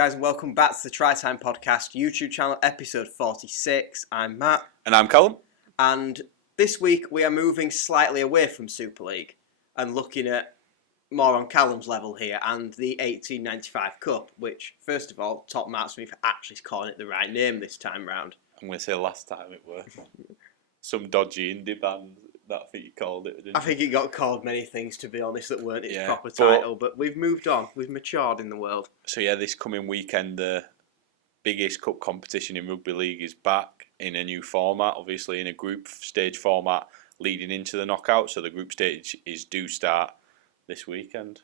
guys, and welcome back to the Try Time Podcast YouTube channel, episode 46. I'm Matt. And I'm Callum. And this week we are moving slightly away from Super League and looking at more on Callum's level here and the 1895 Cup, which, first of all, top marks me for actually calling it the right name this time round. I'm going to say last time it was some dodgy indie band that I think you called it, didn't you? I think it got called many things, to be honest, that weren't its proper title, but we've moved on. We've matured in the world. So yeah, this coming weekend, the biggest cup competition in rugby league is back in a new format, obviously in a group stage format leading into the knockout. So the group stage is due start this weekend.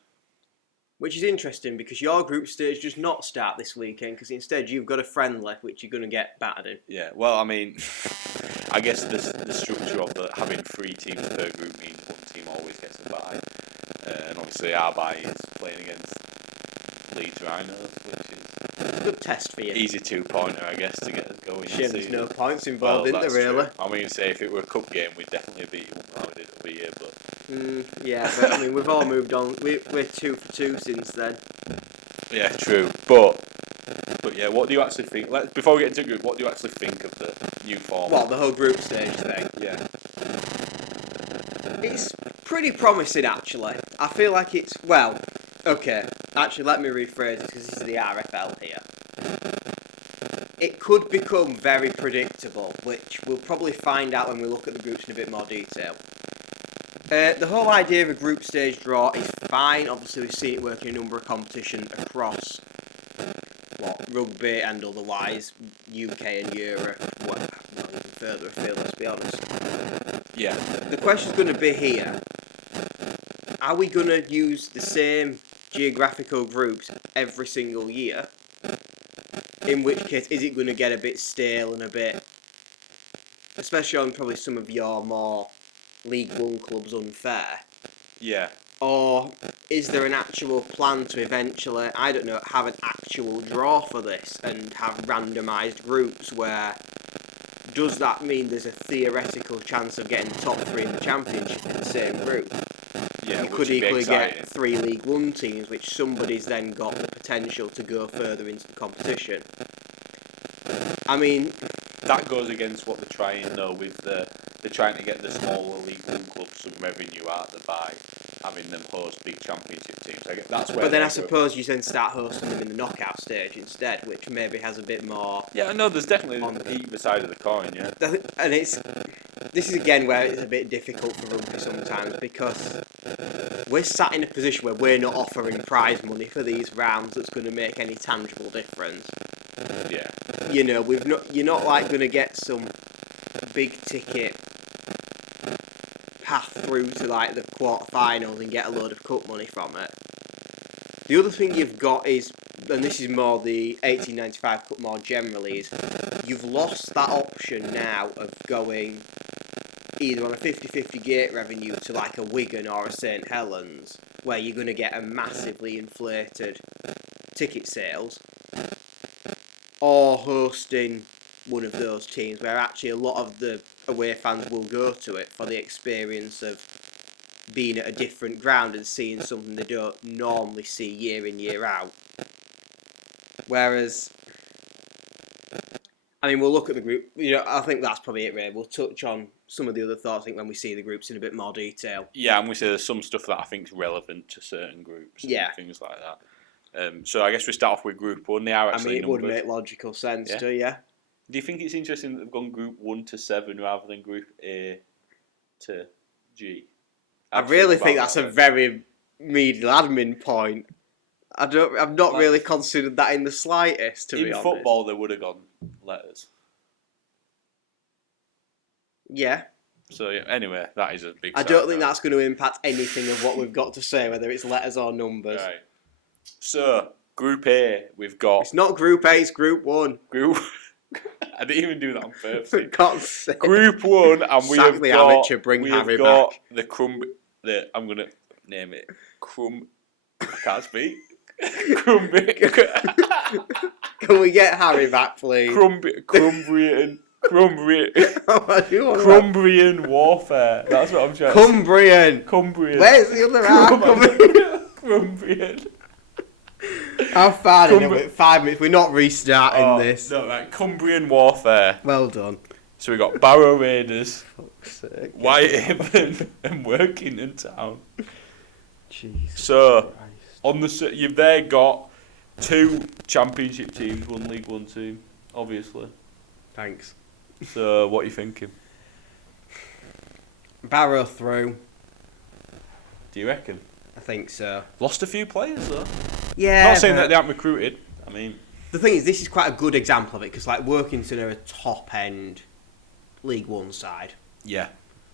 Which is interesting because your group stage does not start this weekend because instead you've got a friendly which you're going to get battered in. Yeah, well, I mean, I guess the structure of having 3 teams per group means one team always gets a bye. And obviously our bye is playing against Leeds Rhinos, which is a good test for you. Easy 2-pointer, I guess, to get us going. Shame there's no points involved, isn't there, really? True. I mean, say if it were a cup game, we'd definitely beat them how we did over here, but... yeah, but I mean, we've all moved on. We're 2 for 2 since then. Yeah, true. But yeah, what do you actually think? Before we get into the group, what do you actually think of the new format? What, the whole group stage thing? Yeah. It's pretty promising, actually. I feel like it's, well, okay, actually let me rephrase it because this is the RFL here. It could become very predictable, which we'll probably find out when we look at the groups in a bit more detail. The whole idea of a group stage draw is fine. Obviously, we've seen it work in a number of competitions across rugby and otherwise, UK and Europe. Well, not even further afield, let's be honest. Yeah. The question's going to be here: are we going to use the same geographical groups every single year? In which case, is it going to get a bit stale and a bit, especially on probably some of your more League One clubs, unfair? Yeah. Or is there an actual plan to eventually, I don't know, have an actual draw for this and have randomised groups where, does that mean there's a theoretical chance of getting the top 3 in the Championship in the same group? Yeah, you could equally get 3 League One teams, which somebody's then got the potential to go further into the competition. I mean, that goes against what they're trying though with they're trying to get the smaller League One clubs some revenue out of the by having them host big Championship teams. That's where. But then I suppose you then start hosting them in the knockout stage instead, which maybe has a bit more. Yeah, no, there's definitely on either side of the coin. Yeah, and this is again where it's a bit difficult for rugby sometimes because we're sat in a position where we're not offering prize money for these rounds that's going to make any tangible difference. Yeah. You know, you're not like going to get some big ticket path through to like the quarterfinals and get a load of cup money from it. The other thing you've got is, and this is more the 1895 Cup more generally, is you've lost that option now of going either on a 50-50 gate revenue to like a Wigan or a St Helens, where you're going to get a massively inflated ticket sales, or hosting one of those teams where actually a lot of the away fans will go to it for the experience of being at a different ground and seeing something they don't normally see year in, year out. Whereas, I mean, we'll look at the group. You know, I think that's probably it, really. We'll touch on some of the other thoughts, I think, when we see the groups in a bit more detail. Yeah, and we say there's some stuff that I think is relevant to certain groups. And things like that. So I guess we start off with Group 1. They are actually it would make logical sense to you. Do you think it's interesting that they've gone Group 1 to 7 rather than Group A to G? I really think that's a very medial admin point. I've not really considered that in the slightest, to be honest. In football, they would have gone letters. Yeah. So, anyway, that is a big I don't think that's going to impact anything of what we've got to say, whether it's letters or numbers. Right. So, Group A, we've got... It's not Group A, it's Group 1. I didn't even do that on purpose. For God's sake. Group 1, and we have got... amateur, bring Harry back. I'm going to name it I can't speak. Crumby. Can we get Harry back, please? Cumbrian Oh, Cumbrian warfare. That's what I'm trying to say. Cumbrian. Where's the other half? Cumbrian. How far in it? 5 minutes. We're not restarting this. No, right. Cumbrian warfare. Well done. So we got Barrow Raiders, Fuck's sake. Whitehaven, and Workington Town. Jesus. So Christ. on the you've there got 2 championship teams, 1 League One team, obviously. Thanks. So what are you thinking? Barrow through. Do you reckon? I think so. Lost a few players though. Yeah. Not saying that they haven't recruited. I mean, the thing is, this is quite a good example of it because, like, Workington are a top end League One side. yeah,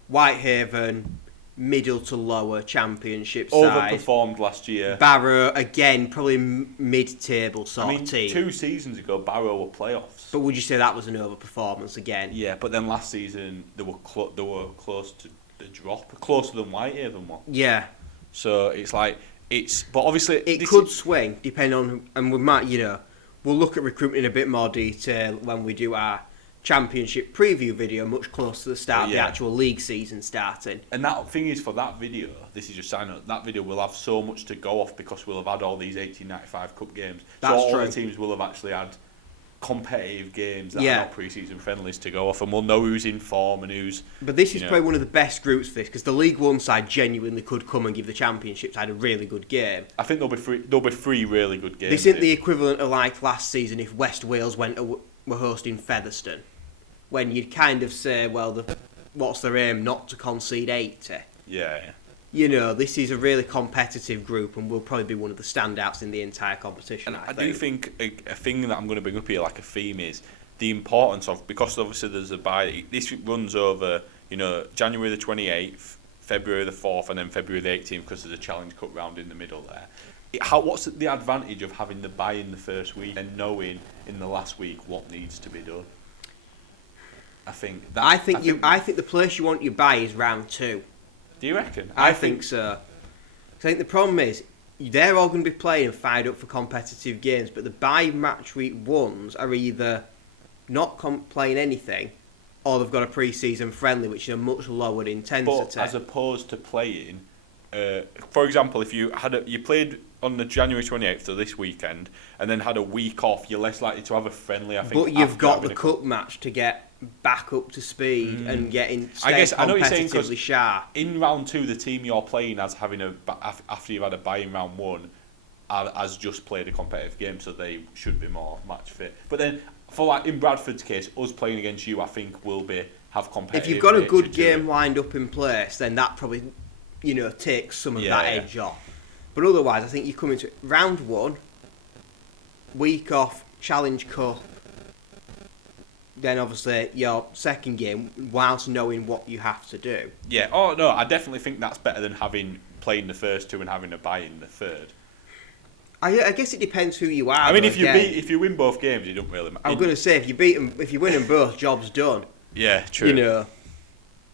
Whitehaven, middle to lower Championship side. overperformed last year. Barrow again, probably mid-table sort of team. 2 seasons ago, Barrow were playoffs. But would you say that was an overperformance again? Yeah, but then last season they were close to the drop, closer than Whitehaven were. Yeah. So it's like but obviously It could swing depending on, and we might, we'll look at recruitment in a bit more detail when we do our Championship preview video, much closer to the start of the actual league season starting. And that thing is, for that video, this is just sign up. That video will have so much to go off because we'll have had all these 1895 Cup games. That's so all true. the teams will have actually had competitive games that Yeah. are not pre-season friendlies to go off, and we'll know who's in form and who's. But this is probably one of the best groups for this because the League One side genuinely could come and give the Championship side a really good game. I think there'll be 3 really good games. This isn't the equivalent of like last season if West Wales were hosting Featherstone, when you'd kind of say, well, what's their aim? Not to concede 80. Yeah. This is a really competitive group and will probably be one of the standouts in the entire competition. And I do think a thing that I'm going to bring up here, like a theme, is the importance of, because obviously there's a bye. This runs over, January the 28th, February the 4th, and then February the 18th because there's a Challenge Cup round in the middle there. What's the advantage of having the bye in the first week and knowing in the last week what needs to be done? I think the place you want your bye is round 2. Do you reckon? I think so. I think the problem is they're all going to be playing and fired up for competitive games, but the bye match week ones are either not playing anything, or they've got a pre-season friendly, which is a much lower intensity. But as opposed to playing, for example, if you played on the January 28th, so this weekend, and then had a week off, you're less likely to have a friendly. I think. But you've got the cup match to get back up to speed and stay I know what you're saying, competitively sharp. In round 2, the team you're playing as after you've had a bye in round 1 has just played a competitive game, so they should be more match fit. But then, for like in Bradford's case, us playing against you, I think will have competitive. If you've got a good game lined up in place, then that probably takes some of that edge off. But otherwise, I think you come into it, round 1, week off, Challenge Cup. Then obviously your second game, whilst knowing what you have to do. Yeah. Oh no, I definitely think that's better than playing the first 2 and having a bye in the third. I guess it depends who you are. I mean, if you win both games, you don't really matter. I'm going to say if you win them both, job's done. Yeah, true.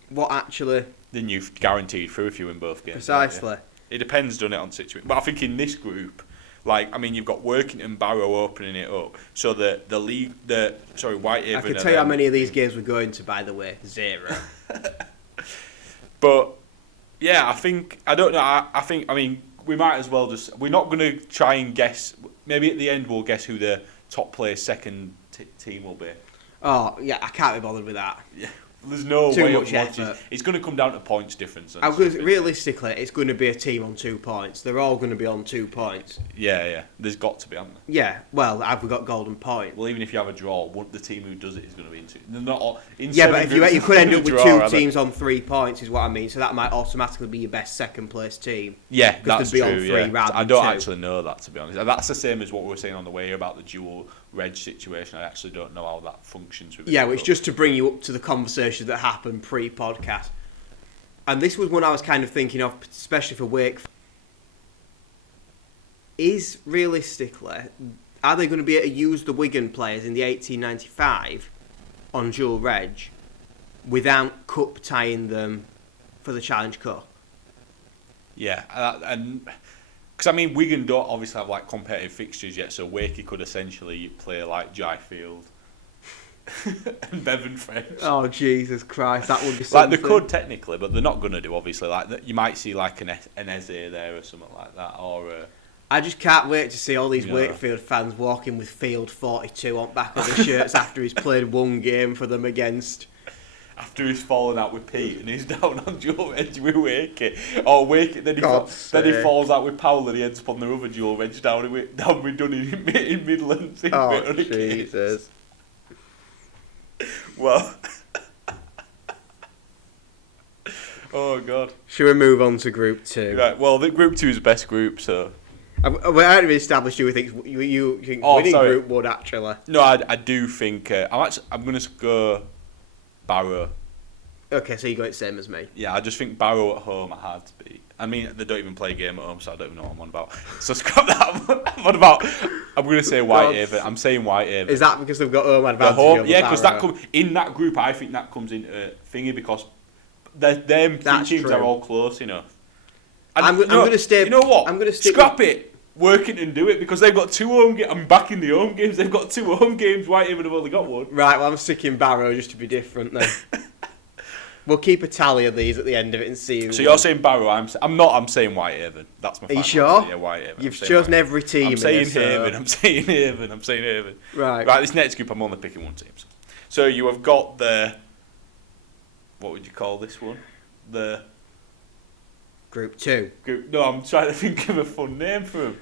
What actually? Then you've guaranteed through if you win both games. Precisely. It depends, doesn't it, on situation. But I think in this group, you've got Workington and Barrow opening it up. So Whitehaven. I can tell you how many of these games we're going to, by the way. 0. But yeah, I don't know. We might as well we're not going to try and guess. Maybe at the end we'll guess who the top player's second team will be. Oh yeah, I can't be bothered with that. Yeah. There's no Too way much of effort. It's going to come down to points difference. Realistically, it's going to be a team on 2 points. They're all going to be on 2 points. Yeah. There's got to be, haven't there? Yeah. Well, have we got golden point? Well, even if you have a draw, the team who does it is going to be in 2. They're not all, but you could end up with 2 teams on 3 points, is what I mean. So that might automatically be your best second place team. Yeah, that's true. I don't 2. actually know that, to be honest. That's the same as what we were saying on the way about the dual reg situation. I actually don't know how that functions. It's just to bring you up to the conversation that happened pre-podcast. And this was one I was kind of thinking of, especially for Wake. Is realistically, are they going to be able to use the Wigan players in the 1895 on dual reg without cup tying them for the Challenge Cup? Yeah, and because Wigan don't obviously have competitive fixtures yet, so Wakey could essentially play like Jyfield and Bevan French. Oh Jesus Christ, that would be something. They could technically, but they're not going to do. Obviously, you might see an Eze there or something like that, or I just can't wait to see all these No. Wakefield fans walking with Field 42 on back of their shirts after he's played one game for them against... After he's fallen out with Pete and he's down on dual reg with Wakey. Or Wakey, then he falls out with Powell and he ends up on the other dual reg down with Dunny in Midlands. Oh, Jesus. Well... Oh, God. Should we move on to Group 2? Right, well, the Group 2 is the best group, so... We haven't established who we think winning Group 1, actually. No, I do think... I'm going to go Barrow. Okay, so you got it same as me. Yeah, I just think Barrow at home are hard to beat. I mean, they don't even play a game at home, so I don't even know what I'm on about. So scrap that. I'm going to say Whitehaven. I'm saying Whitehaven. Is that because they've got home advantage over Yeah, because Barrow? in that group, I think that comes into thingy because them three teams true. are all close enough. I'm going to stay... You know what? I'm going to stick Scrap it. Work it and do it because they've got 2 home games. I'm back in the home games. They've got 2 home games. Whitehaven have only got 1. Right, well, I'm sticking Barrow just to be different then. We'll keep a tally of these at the end of it and see who So you're saying Barrow, I'm saying Whitehaven. That's my Are you final sure? answer. Yeah, Whitehaven. You've chosen every team. I'm saying here, Haven. I'm saying Haven. Right. Right, this next group I'm only picking one team. So you have got the... What would you call this one? The... Group 2. Group... No, I'm trying to think of a fun name for them.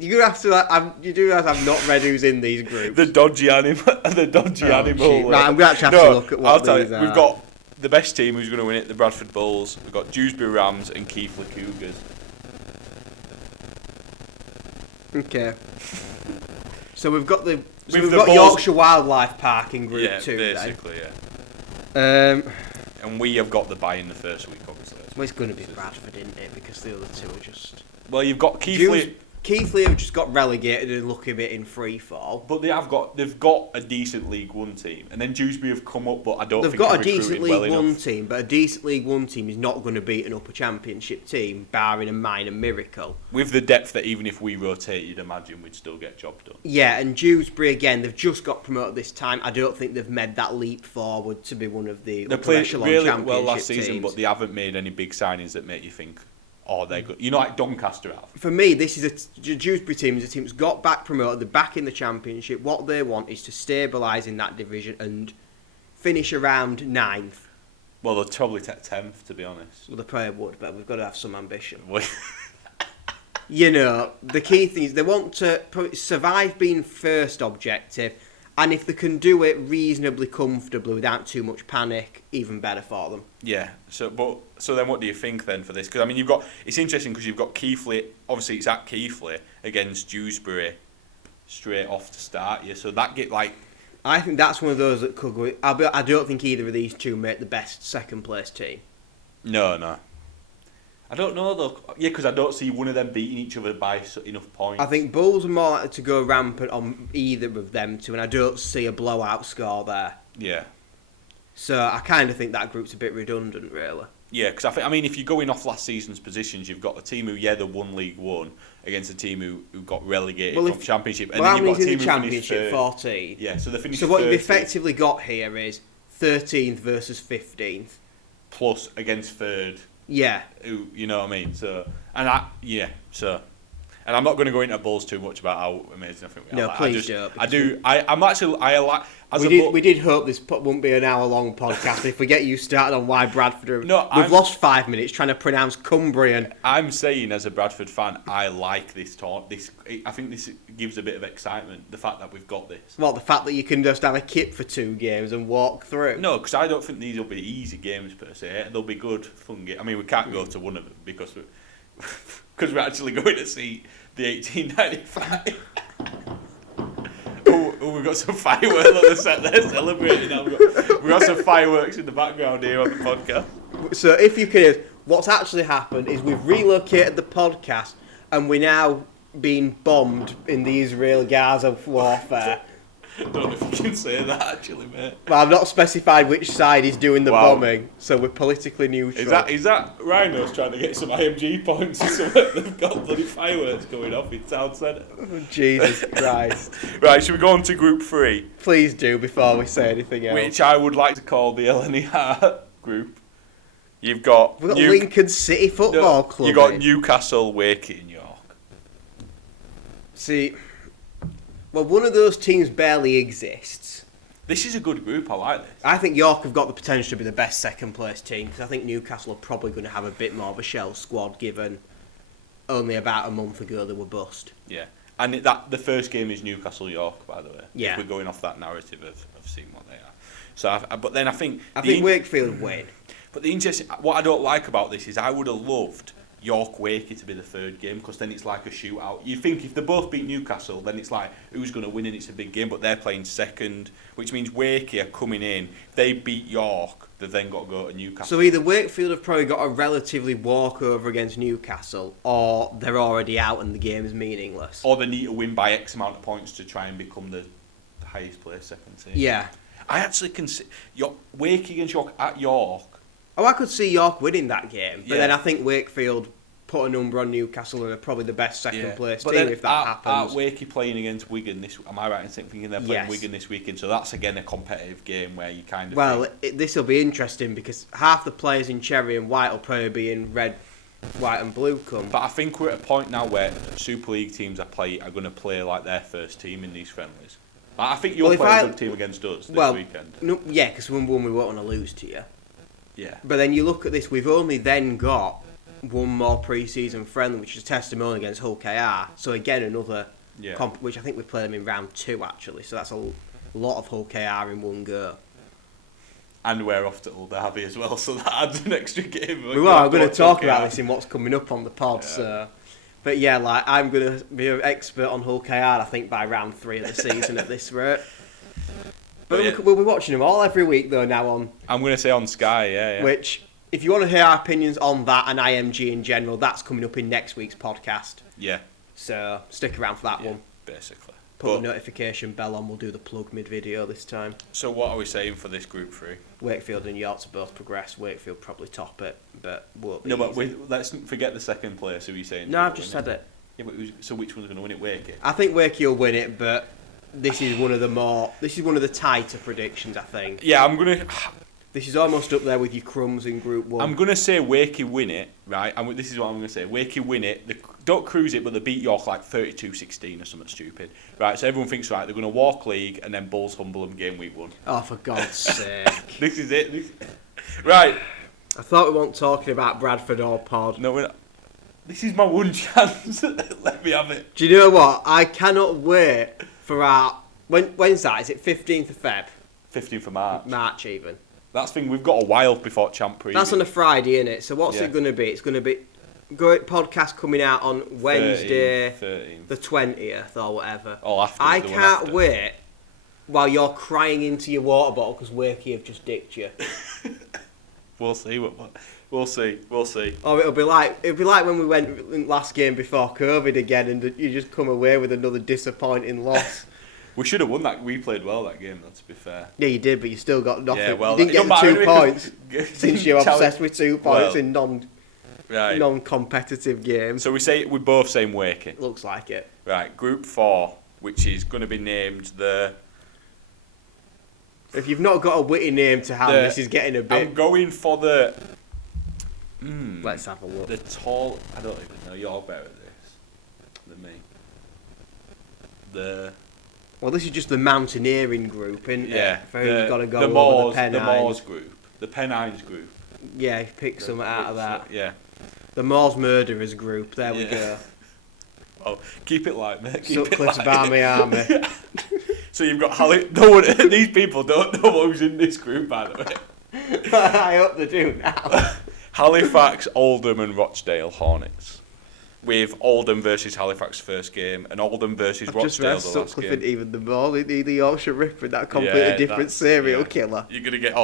You have to. You do have to have not read who's in these groups. The dodgy animal. Animal. Right, I'm going to have to look at what I'll tell these you, are. we've got the best team who's going to win it, the Bradford Bulls. We've got Dewsbury Rams and Keighley Cougars. Okay. So we've got we've the got Bulls- Yorkshire Wildlife Park in Group 2 basically, then. And we have got the bye in the first week, obviously. Well, it's going to be Bradford, isn't it? Because the other two are just... Well, you've got Keighley... Keighley have just got relegated and look a bit in free fall. But they've got a decent League One team, and then Dewsbury have come up, but I don't. They've think got a they've decent recruited League well One enough. team, but a decent League One team is not going to beat an upper Championship team, barring a minor miracle. With the depth that even if we rotate, you'd imagine we'd still get job done. Yeah, and Dewsbury again, they've just got promoted this time. I don't think they've made that leap forward to be one of the They upper played echelon really Championship well last season, teams. but they haven't made any big signings that make you think, oh, they're good. You know, like Doncaster have. For me, this is a Dewsbury team. Is a team that's got back promoted. They're back in the Championship. What they want is to stabilise in that division and finish around 9th. Well, they'll probably take 10th, to be honest. Well, the player would, but we've got to have some ambition. You know, the key thing is they want to survive being first objective, and if they can do it reasonably comfortably without too much panic, even better for them. Yeah. So then, what do you think then for this? Because I mean, it's interesting because you've got Keighley. Obviously, it's at Keighley against Dewsbury straight off to start you. So that get like. I think that's one of those that could go. I don't think either of these two make the best second place team. No. I don't know though. Yeah, because I don't see one of them beating each other by enough points. I think Bulls are more likely to go rampant on either of them two, and I don't see a blowout score there. Yeah. So I kind of think that group's a bit redundant, really. Yeah, because I mean, if you're going off last season's positions, you've got a team who, they won League One against a team who got relegated from Championship. And then you've got a team in the who Championship? finished 14. Yeah, so they finished So what you've 30th effectively got here is 13th versus 15th. plus against 3rd. Yeah. Who, you know what I mean? And I'm not going to go into Bulls too much about how amazing I think we are. No, please don't. We did hope this wouldn't be an hour-long podcast. If we get you started on why Bradford we've lost 5 minutes trying to pronounce Cumbrian. I'm saying as a Bradford fan, I like this talk. I think this gives a bit of excitement, the fact that we've got this. Well, the fact that you can just have a kit for 2 games and walk through. No, because I don't think these will be easy games per se. They'll be good, fun games. I mean, we can't go to one of them because we're actually going to see the 1895. We've got some fireworks on the set there celebrating now. We've got some fireworks in the background here on the podcast. So if you can hear, what's actually happened is we've relocated the podcast and we're now being bombed in the Israel-Gaza warfare. I don't know if you can say that actually, mate. Well, I've not specified which side is doing the bombing, so we're politically neutral. Is that Rhinos trying to get some IMG points or something? They've got bloody fireworks going off in Town Centre. Oh, Jesus Christ. Right, should we go on to Group 3? Please do before we say anything else. Which I would like to call the LNER group. You've got We've got Lincoln City Football Club. You got Newcastle, Wakey, and York. See, well, one of those teams barely exists. This is a good group. I like this. I think York have got the potential to be the best second place team because I think Newcastle are probably going to have a bit more of a shell squad given only about a month ago they were bust. Yeah, and the first game is Newcastle York, by the way. Yeah, if we're going off that narrative of seeing what they are. So, but then I think Wakefield win. But the interesting, what I don't like about this is I would have loved York Wakey to be the third game because then it's like a shootout. You think if they both beat Newcastle, then it's like who's going to win and it's a big game. But they're playing second, which means Wakey are coming in. If they beat York, they've then got to go to Newcastle. So either Wakefield have probably got a relatively walkover against Newcastle, or they're already out and the game is meaningless. Or they need to win by X amount of points to try and become the highest placed second team. Yeah. I actually can see Wakey against York at York. Oh, I could see York winning that game, but Yeah. then I think Wakefield put a number on Newcastle and are probably the best second place But team then if that happens. Are Wakey playing against Wigan this? Am I right in thinking they're playing Yes. Wigan this weekend? So that's again a competitive game where you kind of. Well, this will be interesting because half the players in Cherry and White will probably be in red, white and blue come. But I think we're at a point now where Super League teams are going to play like their first team in these friendlies. I think you'll play a good team against us this weekend. No, yeah, because we won't want to lose to you. Yeah. But then you look at this, we've only then got one more pre-season friendly, which is testimony against Hull KR. So again, another comp, which I think we played them in round 2 actually. So that's a lot of Hull KR in one go. And we're off to Hull Derby as well, so that adds an extra game. We are going to talk about this in what's coming up on the pod. Yeah. So, but yeah, like I'm going to be an expert on Hull KR, I think, by round 3 of the season at this rate. But we'll be watching them all every week though now on. I'm going to say on Sky, yeah. Which, if you want to hear our opinions on that and IMG in general, that's coming up in next week's podcast. Yeah. So stick around for that one. Basically. Put the notification bell on. We'll do the plug mid-video this time. So what are we saying for this group 3? Wakefield and York to both progress. Wakefield probably top it, but won't be. No, but let's forget the second place. Who are you saying? No, I've just said it. Yeah, but so which one's going to win it? Wakey. I think Wakey will win it, but this is one of the tighter predictions, I think. Yeah, I'm gonna. This is almost up there with your crumbs in Group 1. I'm gonna say Wakey win it, right? This is what I'm gonna say. Wakey win it. They don't cruise it, but they beat York like 32-16 or something stupid, right? So everyone thinks, right, they're gonna walk league and then Bulls humble them game week 1. Oh, for God's sake! This is it. Right. I thought we weren't talking about Bradford or Pod. No, we're not. This is my one chance. Let me have it. Do you know what? I cannot wait for our... When's that? Is it 15th of Feb? 15th of March. March, even. That's the thing, we've got a while before Champ Preview. That's on a Friday, isn't it? So what's it going to be? It's going to be... podcast coming out on Wednesday, 13th. the 20th or whatever. Oh, after. I can't wait while you're crying into your water bottle because Wakey have just dicked you. We'll see. We'll see. Or it'll be like when we went last game before COVID again, and you just come away with another disappointing loss. We should have won that. We played well that game, though, to be fair. Yeah, you did, but you still got nothing. Yeah, well, you didn't get the 2 points since you're obsessed with 2 points in non-competitive games. So we're both saying Wakey. Looks like it. Right, Group 4, which is going to be named the... If you've not got a witty name to hand, this is getting a bit... I'm going for the... Let's have a look. The tall... I don't even know. You're better at this than me. Well, this is just the mountaineering group, isn't it? For who's got to go over the Pennines. The Moors group. The Pennines group. Yeah, pick some out of that. Yeah. The Moors Murderers group. There we go. Oh, keep it light, mate. Sutcliffe's Barmy Army. So you've got these people don't know who's in this group, by the way. I hope they do now. Halifax, Oldham and Rochdale Hornets. With Oldham versus Halifax first game and Oldham versus Rochdale the last game. Even the more the Yorkshire Ripper, that completely different serial killer. You're gonna get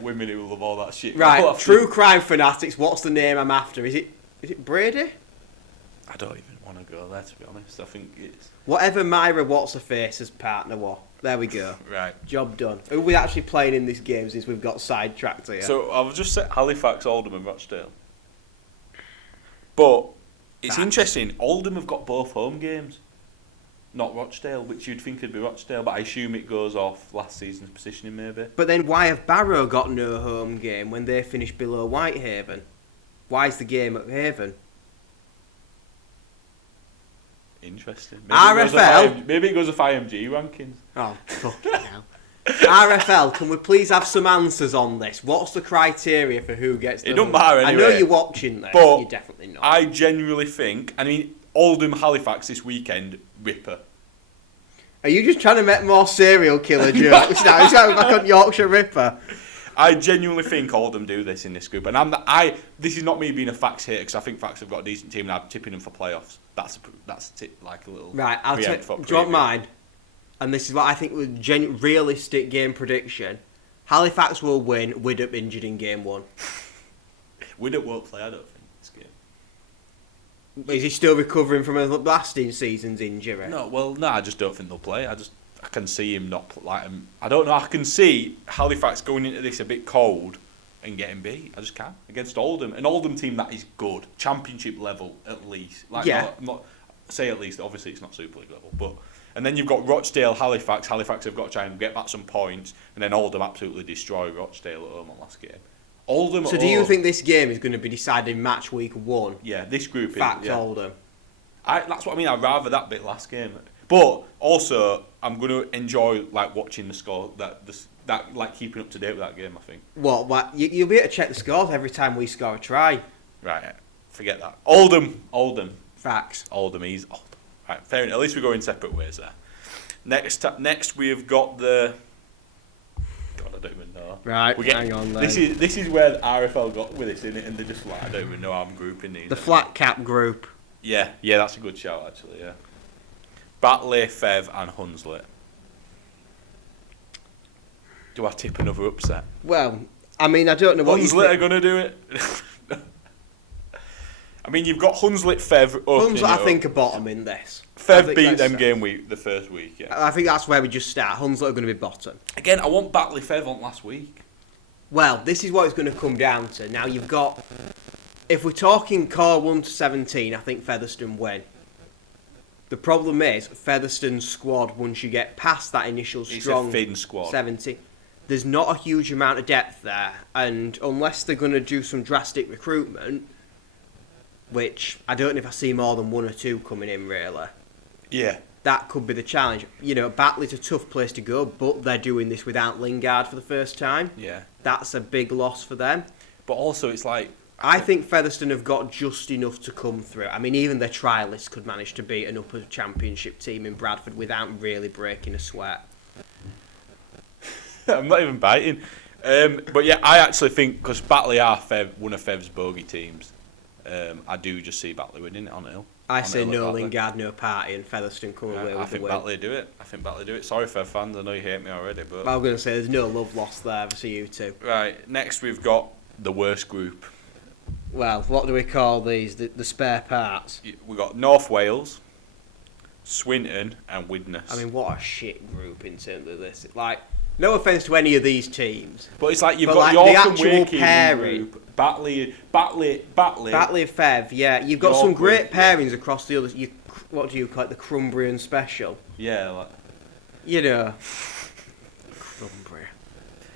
women who love all that shit. Right, true crime fanatics. What's the name I'm after? Is it Brady? I don't even want to go there, to be honest. I think it's whatever Myra What's-Her-Face's partner was. There we go. Right. Job done. Who are we actually playing in this game since we've got sidetracked here? So I've just said Halifax, Oldham and Rochdale. But it's interesting. Oldham have got both home games. not Rochdale, which you'd think would be Rochdale, but I assume it goes off last season's positioning maybe. But then why have Barrow got no home game when they finished below Whitehaven? Why is the game at Haven? Interesting. RFL? Maybe it goes off IMG rankings. Oh, fucking hell. RFL, can we please have some answers on this? What's the criteria for who gets the... It don't matter anyway. I know you're watching this, but you're definitely not. I genuinely think, Oldham Halifax this weekend, ripper. Are you just trying to make more serial killer jokes now? Is that back on Yorkshire Ripper? I genuinely think Oldham do this in this group, and this is not me being a Fax hater because I think Fax have got a decent team and I'm tipping them for playoffs. That's a tip, like a little right. Do you want mine? And this is what I think was realistic game prediction. Halifax will win. Widdop injured in game 1. Widdop won't play. I don't think this game. Is he still recovering from a last season's injury? No, I just don't think they'll play. I can see him not like him. I don't know. I can see Halifax going into this a bit cold and getting beat. I just can against Oldham, an Oldham team that is good, championship level at least. Like, yeah. Not say at least. Obviously, it's not Super League level, but. And then you've got Rochdale, Halifax. Halifax have got to try and get back some points, and then Oldham absolutely destroy Rochdale at home on last game. Oldham. So do you think this game is going to be decided in match week 1? Yeah, this group is. Fact, yeah. Oldham. That's what I mean. I'd rather that bit last game, but also I'm going to enjoy like watching the score. That like keeping up to date with that game. I think. What? You'll be able to check the scores every time we score a try. Right. Forget that. Oldham. Facts. Oldham. He's Oldham. Right, fair enough. At least we're going separate ways there. Next we've got the. God, I don't even know. Right, hang on then. This is where the RFL got with this, innit? And they're just like, I don't even know how I'm grouping these. The flat cap group. Yeah, that's a good shout actually. Yeah. Batley, Fev, and Hunslet. Do I tip another upset? Well, I mean, I don't know what Hunslet are going to do it. I mean, you've got Hunslet, Fev. Hunslet, I think, are bottom in this. Fev beat them game week, the first week, yeah. I think that's where we just start. Hunslet are going to be bottom. Again, I want Batley Fev on last week. Well, this is what it's going to come down to. Now, you've got... If we're talking core 1 to 17, I think Featherstone win. The problem is, Featherstone's squad, once you get past that initial strong... It's a thin squad. 70, there's not a huge amount of depth there. And unless they're going to do some drastic recruitment... Which I don't know if I see more than 1 or 2 coming in, really. Yeah. That could be the challenge. You know, Batley's a tough place to go, but they're doing this without Lingard for the first time. Yeah. That's a big loss for them. But also, it's like... I think Featherstone have got just enough to come through. I mean, even their trialists could manage to beat an upper championship team in Bradford without really breaking a sweat. I'm not even biting. But yeah, I actually think, because Batley are one of Fev's bogey teams, I do just see Batley winning it on Hill. I say no Lingard, no party, and Featherstone come away with the win. I think Batley do it. Sorry, Fev fans, I know you hate me already, but... I'm going to say there's no love lost there for you two. Right, next we've got the worst group. Well, what do we call these? The spare parts? We've got North Wales, Swinton, and Widnes. I mean, what a shit group in terms of this. Like, no offence to any of these teams. But it's like you've got York and Wakey in the group. Batley, Fev, yeah. You've got some great pairings across the others. What do you call it? The Crumbrian Special. Yeah, like... You know... Crumbria.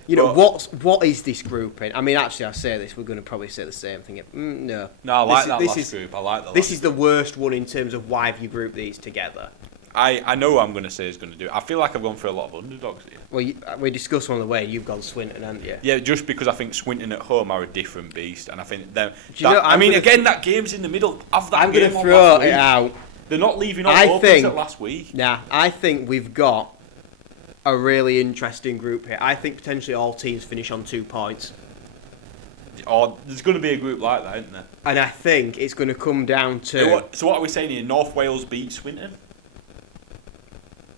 You know, what is this grouping? I mean, actually, I say this, we're going to probably say the same thing. No. No, I like that last group. I like that. This is the worst one in terms of why have you grouped these together. I know what I'm going to say is going to do it. I feel like I've gone for a lot of underdogs here. Well, we discussed one on the way. You've gone Swinton, haven't you? Yeah, just because I think Swinton at home are a different beast, and I think them. That game's in the middle of that. I'm going to throw it out. They're not leaving all open at last week. Nah, I think we've got a really interesting group here. I think potentially all teams finish on 2 points. Or there's going to be a group like that, isn't there? And I think it's going to come down to. So what are we saying here? North Wales beat Swinton.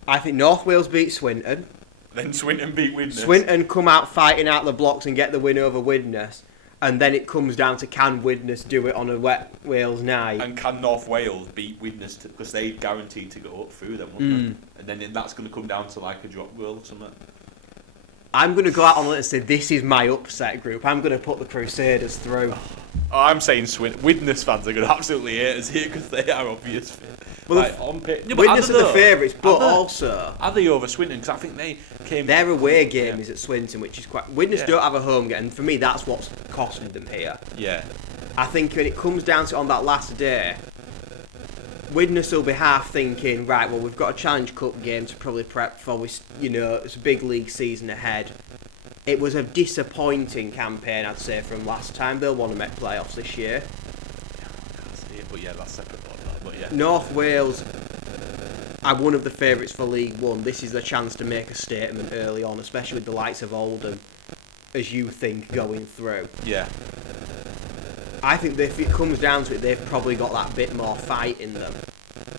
I think North Wales beat Swinton. Then Swinton beat Widnes. Swinton come out fighting out the blocks and get the win over Widnes. And then it comes down to can Widnes do it on a wet Wales night? And can North Wales beat Widnes because they guaranteed to go up through them, wouldn't they? And then that's going to come down to like a drop goal or something. I'm going to go out on it and say this is my upset group. I'm going to put the Crusaders through. Oh, I'm saying Widnes fans are going to absolutely hate us here because they are obvious. Well, like, on pitch. Yeah, Widnes are the favourites, but also are they over Swinton? Because I think they came. their away game is at Swinton, which is quite. Widnes don't have a home game, and for me, that's what's costing them here. Yeah. I think when it comes down to it on that last day, Widnes will be half thinking, right, well, we've got a Challenge Cup game to probably prep for. It's a big league season ahead. It was a disappointing campaign, I'd say, from last time. They'll want to make playoffs this year. But yeah, that's separate. But yeah. North Wales are one of the favourites for League One. This is the chance to make a statement early on, especially with the likes of Oldham, as you think, going through. Yeah. I think that if it comes down to it, they've probably got that bit more fight in them.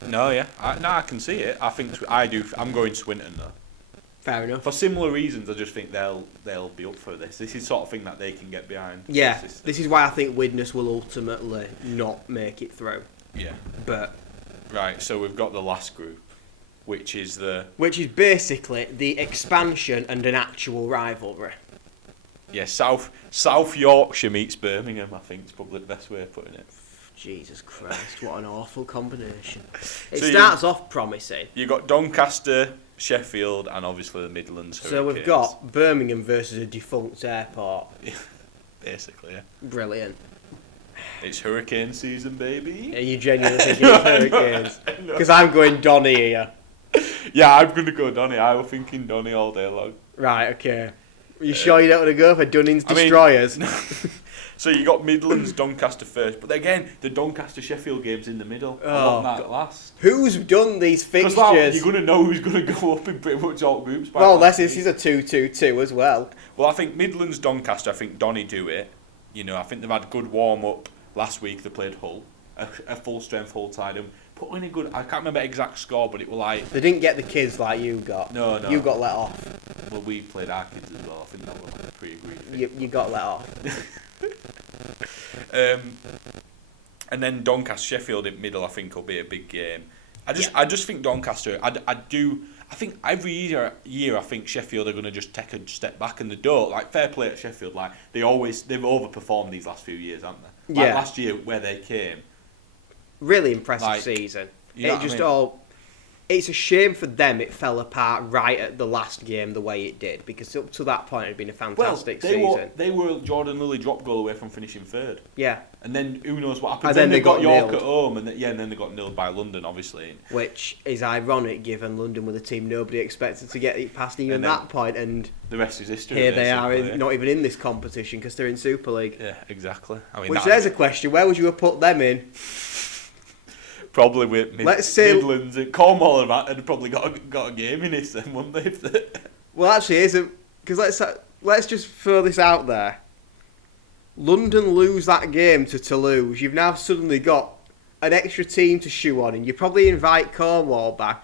No, yeah. I can see it. I think I do. I'm going Swinton though. Fair enough. For similar reasons, I just think they'll be up for this. This is sort of thing that they can get behind. Yeah, this is why I think Widnes will ultimately not make it through. Yeah. But right, so we've got the last group, which is basically the expansion and an actual rivalry. Yeah, South Yorkshire meets Birmingham. I think is probably the best way of putting it. Jesus Christ, what an awful combination. It So starts off promising. You got Doncaster, Sheffield, and obviously the Midlands. So we've got Birmingham versus a defunct airport. Basically, yeah. Brilliant. It's hurricane season, baby. Are you genuinely thinking it's Hurricanes? Because I'm going Donny here. Yeah, I'm going to go Donny. I was thinking Donny all day long. Right, okay. Are you sure you don't want to go for Dunning's Destroyers? So you got Midlands, Doncaster first, but again, the Doncaster-Sheffield game's in the middle. I want that last. Who's done these fixtures? Because you're going to know who's going to go up in pretty much all groups. Well, this is a 2-2-2 as well. Well, I think Midlands, Doncaster, I think Donny do it. You know, I think they've had a good warm-up. Last week they played Hull, a full-strength Hull tied them. Put in a good, I can't remember the exact score, but it was like... They didn't get the kids like you got. No. You got let off. Well, we played our kids as well. I think that was like a pre-agreed thing. You got let off. And then Doncaster Sheffield in middle, I think will be a big game. I just think Doncaster. I think every year I think Sheffield are going to just take a step back, and they don't. Like, fair play at Sheffield. Like, they've overperformed these last few years, haven't they? Like last year where they came. Really impressive season. It's a shame for them it fell apart right at the last game the way it did, because up to that point it had been a fantastic season. They were Jordan Lilly drop goal away from finishing third. Yeah. And then who knows what happened. And then they got York nilled. at home, and then they got nilled by London, obviously. Which is ironic, given London were the team nobody expected to get it past even that point, and the rest is history. Here they are, not even in this competition because they're in Super League. Yeah, exactly. I mean, which there's a question: where would you have put them in? Probably with Midlands and Cornwall had probably got a game in this then, wouldn't they? Well, actually, isn't, because let's just throw this out there. London lose that game to Toulouse. You've now suddenly got an extra team to shoe on, and you probably invite Cornwall back.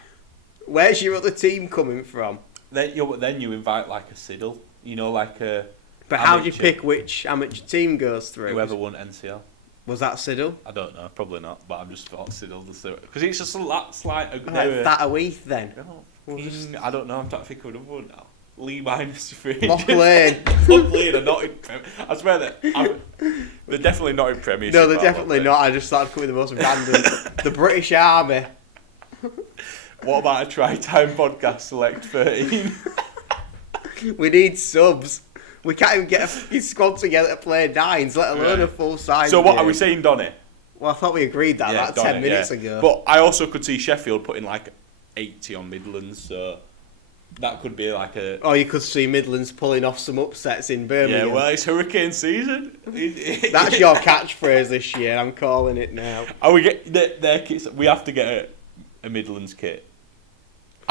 Where's your other team coming from? Then you invite like a Siddle, like a. But how do you pick which amateur team goes through? Whoever won NCL. Was that Siddle? I don't know, probably not, but I'm just thought Siddle because it's just a slight. That a Weath then. I don't know. I'm trying to think of another one now. Lee -3. Lock Lane. Lock Lane are not in I swear that they're definitely not in Premiership. No, they're definitely not. I just started coming with the most random. The British Army. What about a Try-Time podcast select 13? We need subs. We can't even get a fucking squad together to play nines, let alone a full size. So what are we saying, Donny? Well, I thought we agreed that about 10 minutes ago. But I also could see Sheffield putting like 80 on Midlands, so that could be like a... Or you could see Midlands pulling off some upsets in Birmingham. Yeah, well, it's hurricane season. That's your catchphrase this year. I'm calling it now. Oh, we get their kits. We have to get a Midlands kit.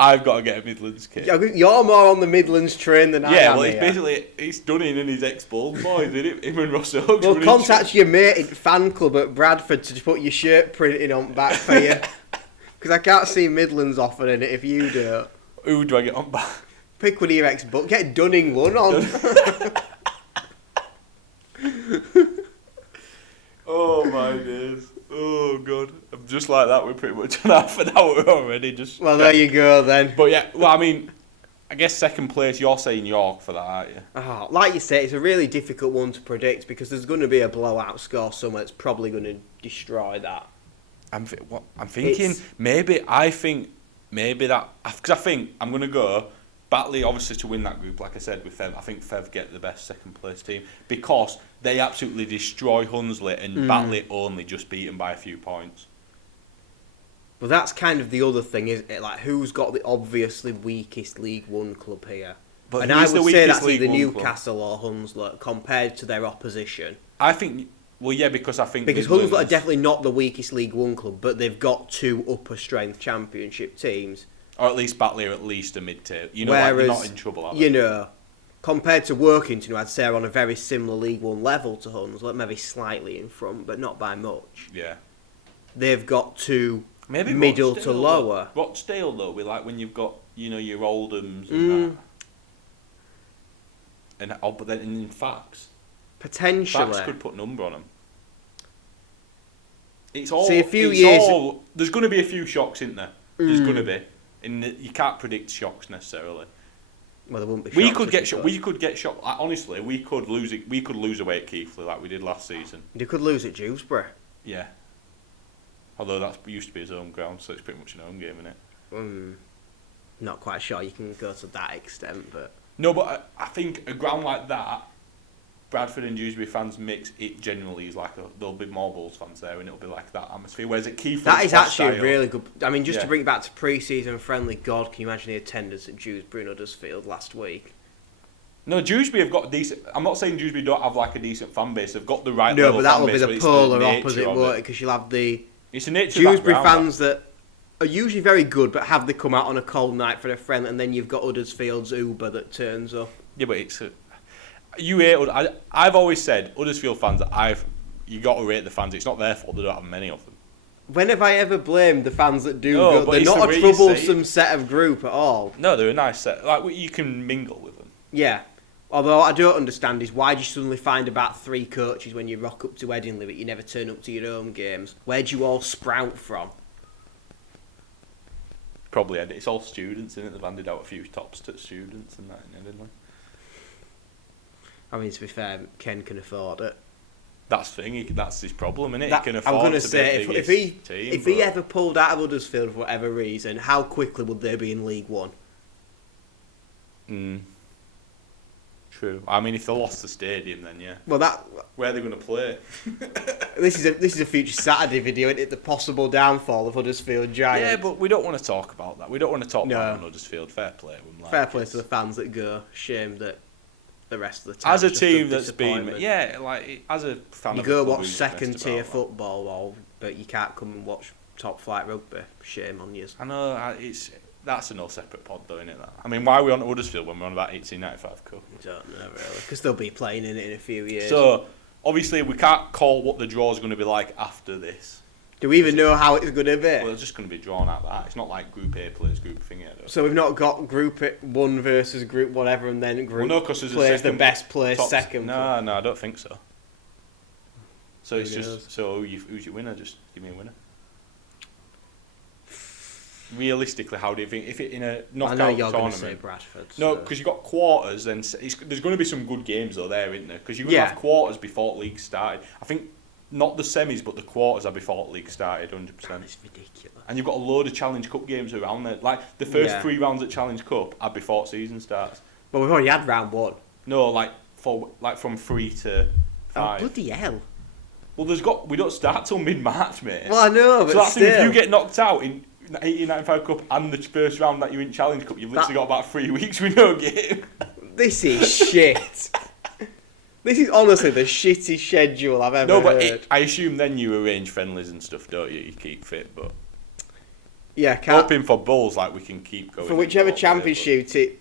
I've got to get a Midlands kit. You're more on the Midlands train than I am. Yeah, well, it's Dunning and his ex-Bulls boys, isn't it? Him and Ross Oakes. Well, contact your mate in fan club at Bradford to put your shirt printing on back for you. Because I can't see Midlands offering it if you do. Who do I get on back? Pick one of your ex-Bulls. Get Dunning one on. Oh, my days. Oh, God. I'm just like that. We're pretty much on half an hour already. Well, there you go, then. But, yeah, well, I mean, I guess second place, you're saying York for that, aren't you? Oh, like you say, it's a really difficult one to predict because there's going to be a blowout score somewhere that's probably going to destroy that. I'm thinking maybe that because I think I'm gonna go Batley obviously to win that group. Like I said with Fev, I think Fev get the best second place team because they absolutely destroy Hunsley and Batley only just beat them by a few points. Well, that's kind of the other thing, isn't it? Like, who's got the obviously weakest League One club here? But and I would say that's either League Newcastle or Hunslet compared to their opposition. I think. Well, yeah, because I think Hunslet are definitely not the weakest League One club, but they've got two upper strength Championship teams. Or at least Batley are at least a mid-tier. You know, they're not in trouble, are they? You know, compared to Workington, who I'd say are on a very similar League One level to Hunslet, maybe slightly in front, but not by much. Yeah. They've got two maybe middle to lower. Rochdale, though, we like when you've got, you know, your Oldhams and that. But then in Fax... Potentially. Fax could put a number on them. It's all. See, there's going to be a few shocks, isn't there? There's going to be. You can't predict shocks necessarily. Well, there wouldn't be. We could get shocked. We could get shocked. Like, honestly, we could lose it. We could lose away at Keighley like we did last season. You could lose at Dewsbury. Yeah. Although that used to be his home ground, so it's pretty much an home game, isn't it? Not quite sure you can go to that extent, but no. But I think a ground like that. Bradford and Dewsbury fans mix it generally is like there'll be more Bulls fans there and it'll be like that atmosphere. Whereas at Keighley, that is actually a really good. I mean, just to bring it back to pre-season friendly, God, can you imagine the attendance at Dewsbury and Huddersfield last week? No, Dewsbury have got decent. I'm not saying Dewsbury don't have like a decent fan base. They've got the right. No, level but that fan will be base, the polar opposite, won't it? Because you'll have the Dewsbury fans that are usually very good, but have they come out on a cold night for a friend, and then you've got Huddersfield's Uber that turns up. Yeah, but it's. You hate. I've always said Huddersfield fans. You got to rate the fans. It's not their fault they don't have many of them. When have I ever blamed the fans that do go? They're not a troublesome set of group at all. No, they're a nice set. Like you can mingle with them. Yeah. Although what I don't understand is why do you suddenly find about 3 coaches when you rock up to Headingley but you never turn up to your home games? Where do you all sprout from? Probably it's all students, isn't it? They've handed out a few tops to students and that in Headingley. I mean, to be fair, Ken can afford it. That's the thing. That's his problem, isn't it? He can afford I'm going to say, if he team, ever pulled out of Huddersfield for whatever reason, how quickly would they be in League One? True. I mean, if they lost the stadium, then yeah. Well, where are they going to play? This is a future Saturday video, isn't it? The possible downfall of Huddersfield Giants. Yeah, but we don't want to talk about that. We don't want to talk about Huddersfield. Fair play. Fair play to the fans that go. Shame that the rest of the time. As a team that's been, as a fan, you go watch second tier football, but you can't come and watch top flight rugby. Shame on you. I know that's another separate pod, though, isn't it? That? I mean, why are we on Huddersfield when we're on about 1895 Cup? I don't know really, because they'll be playing in it in a few years. So obviously we can't call what the draw is going to be like after this. Do we even know how it's going to be? Well, it's just going to be drawn out that. It's not like Group A plays Group thingy. So we've not got Group 1 versus Group whatever, and then Group plays the best place second. No, I don't think so. So it's just who's your winner? Just give me a winner. Realistically, how do you think if it in a knockout tournament? I know you're going to say Bradford. No, because you've got quarters. Then there's going to be some good games though there, isn't there? Because you're going to have quarters before league started. I think. Not the semis, but the quarters are before the league started, 100%. It's ridiculous. And you've got a load of Challenge Cup games around there. Like, the first 3 rounds at Challenge Cup are before season starts. But we've already had round 1. No, from 3 to 5. Oh, bloody hell. Well, we don't start till mid-March, mate. Well, I know, but so that's if you get knocked out in 1895 Cup and the first round that you're in Challenge Cup, you've literally got about 3 weeks with no game. This is shit. This is honestly the shittiest schedule I've ever heard. I assume then you arrange friendlies and stuff, don't you? You keep fit, but yeah, hoping for Bulls like we can keep going. For whichever championship team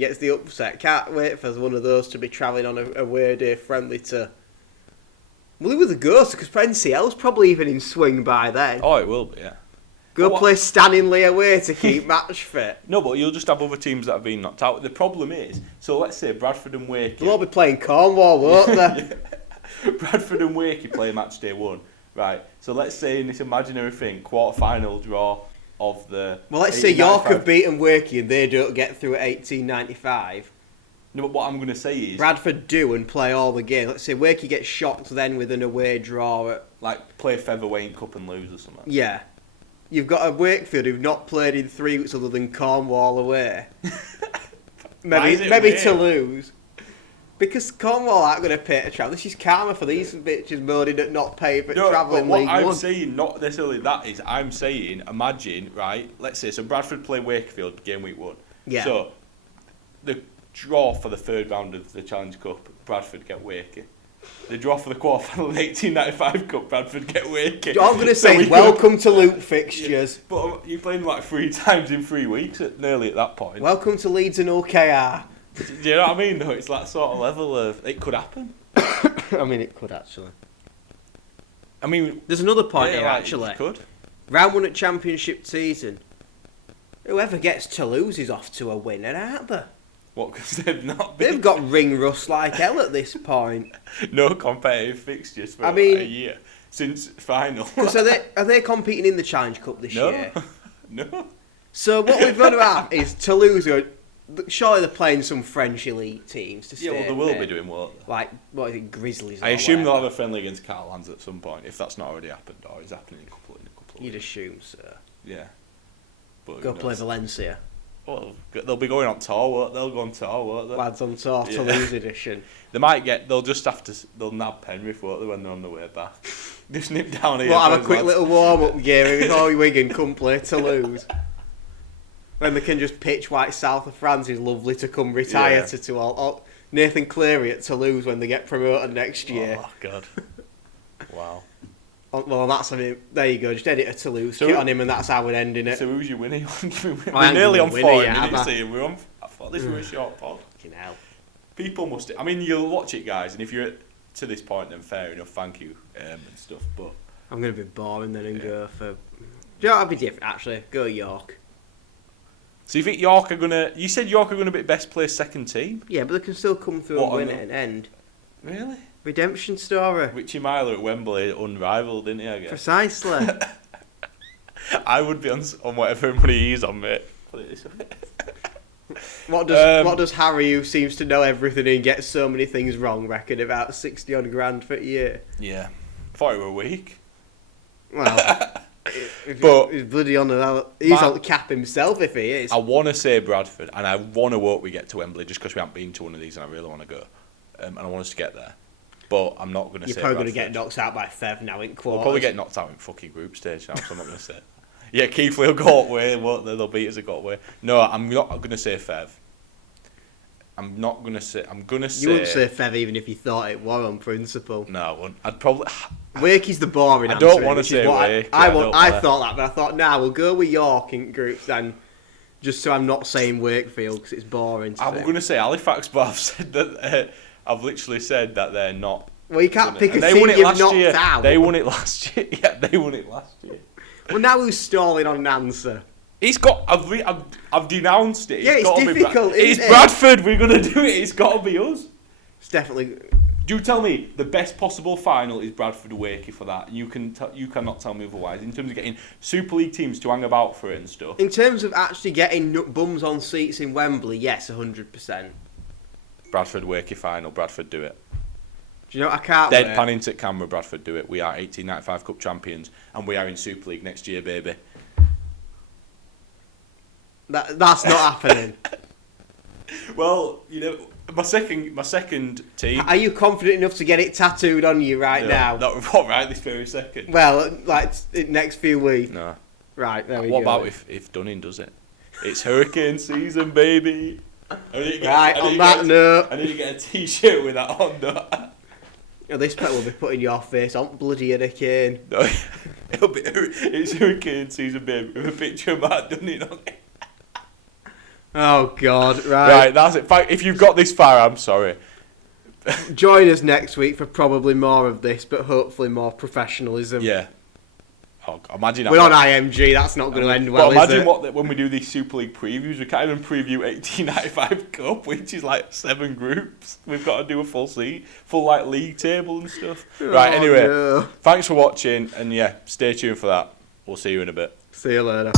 gets the upset, can't wait for one of those to be travelling on a away day friendly to. Well, with the Ghost, because NCL's probably even in swing by then. Oh, it will be, yeah. Go play Stanley away to keep match fit. No, but you'll just have other teams that have been knocked out. The problem is, so let's say Bradford and Wakey. They'll all be playing Cornwall, won't they? Bradford and Wakey play match day 1. Right, so let's say in this imaginary thing, quarter-final draw of the... Well, let's say York have beaten Wakey and they don't get through at 1895. No, but what I'm going to say is... Bradford do and play all the games. Let's say Wakey gets shocked then with an away draw at... Like, play Featherweight Cup and lose or something. Yeah. You've got a Wakefield who've not played in 3 weeks other than Cornwall away. maybe to lose. Because Cornwall aren't going to pay to travel. This is karma for these bitches moaning at not paying for travelling League One. What I'm saying, not necessarily that, is I'm saying, imagine, right, let's say, so Bradford play Wakefield game week 1. Yeah. So, the draw for the 3rd round of the Challenge Cup, Bradford get Wakey. The draw for the quarterfinal of the 1895 Cup, Bradford get Wakey. I'm going to say, welcome to Luke fixtures. Yeah, but you're playing like 3 times in 3 weeks, nearly at that point. Welcome to Leeds and OKR. Do you know what I mean, though? It's that sort of level of... It could happen. I mean, it could, actually. I mean... There's another point here, actually. It could. Round 1 at Championship season. Whoever gets Toulouse is off to a winner, aren't they? What, because they've not been... They've got ring rust like hell at this point. No competitive fixtures for a year. Since final. So are they competing in the Challenge Cup this year? No. So what we've got to have is Toulouse... Surely they're playing some French elite teams to stay. Yeah, well, they will be doing what? Like, what is it, Grizzlies? I assume they'll have a friendly against Catalans at some point, if that's not already happened, or is happening in a couple of You'd weeks. assume so. Yeah. But Go play Valencia. Well, they'll be going on tour, won't they? They'll go on tour, won't they? Lads on tour, Toulouse edition. They'll just have to, they'll nab Penrith, won't they, when they're on the way back? Just nip down here. We'll have a quick little warm-up game before Wigan come play Toulouse. When they can just pitch White South of France is lovely to come retire to all Nathan Cleary at Toulouse when they get promoted next year. Oh, God. Wow. Well, that's there you go. Just edit a Toulouse kit on him, and that's how we're ending it. So who's your winner? We're nearly on 40 minutes here. I thought this was a short pod. Fucking hell. People must... I mean, you'll watch it, guys, and if you're to this point, then fair enough, thank you, and stuff, but... I'm going to be boring then and go for... Do you know what would be different, actually? Go York. So you think York are going to... You said York are going to be best placed second team? Yeah, but they can still come through and win it and end. Really? Redemption story. Richie Myler at Wembley, unrivalled, didn't he, I guess? Precisely. I would be on whatever money he's on, mate. Put it this way. What does Harry, who seems to know everything and gets so many things wrong, reckon about 60 odd grand for a year? Yeah. Thought he were weak. Well, but he's bloody on he's on the cap himself if he is. I want to say Bradford, and I want to hope we get to Wembley just because we haven't been to one of these, and I really want to go, and I want us to get there. But I'm not going to say. You're probably going to get knocked out by Fev now in quarters. We'll probably get knocked out in fucking group stage now, so I'm not going to say. Yeah, Keithley will go away, won't they? They'll beat us at Gotway. No, I'm not going to say Fev. I'm not going to say... I'm going to say... You wouldn't say Fev even if you thought it were on principle. No, I wouldn't. I'd probably... Wakey's the boring answer. I don't want to say Wake. I thought that, but I thought, we'll go with York in groups then, just so I'm not saying Wakefield, because it's boring to I'm going to say Halifax, but I've said that... I've literally said that they're not... Well, you can't pick a team you've knocked out. They won it last year. Yeah, they won it last year. Well, now who's stalling on an answer? I've denounced it. Yeah, it's difficult. It's Bradford. We're gonna do it. It's got to be us. It's definitely. Do tell me the best possible final is Bradford Wakey for that. You cannot tell me otherwise. In terms of getting Super League teams to hang about for it and stuff. In terms of actually getting bums on seats in Wembley, yes, 100%. Bradford Wakey final. Bradford do it. Do you know what I can't Deadpan into camera, Bradford do it. We are 1895 Cup champions and we are in Super League next year, baby. That's not happening. Well, my second team. Are you confident enough to get it tattooed on you now? Not right this very second. Well, like next few weeks. No. Right, there we go. What about if Dunning does it? It's hurricane season, baby. On that note. I need to get a t-shirt with that on, though. This pet will be putting your face on bloody hurricane. No, it's hurricane season, baby, with a picture of Matt Dunning on it. Oh, God, right. Right, that's it. If you've got this far, I'm sorry. Join us next week for probably more of this, but hopefully more professionalism. Yeah. Oh, imagine we're on IMG, that's not going to end well, imagine is it? When we do these Super League previews, we can't even preview 1895 Cup, which is like 7 groups. We've got to do a full like league table and stuff. Right, anyway, no. Thanks for watching, and yeah, stay tuned for that. We'll see you in a bit. See you later.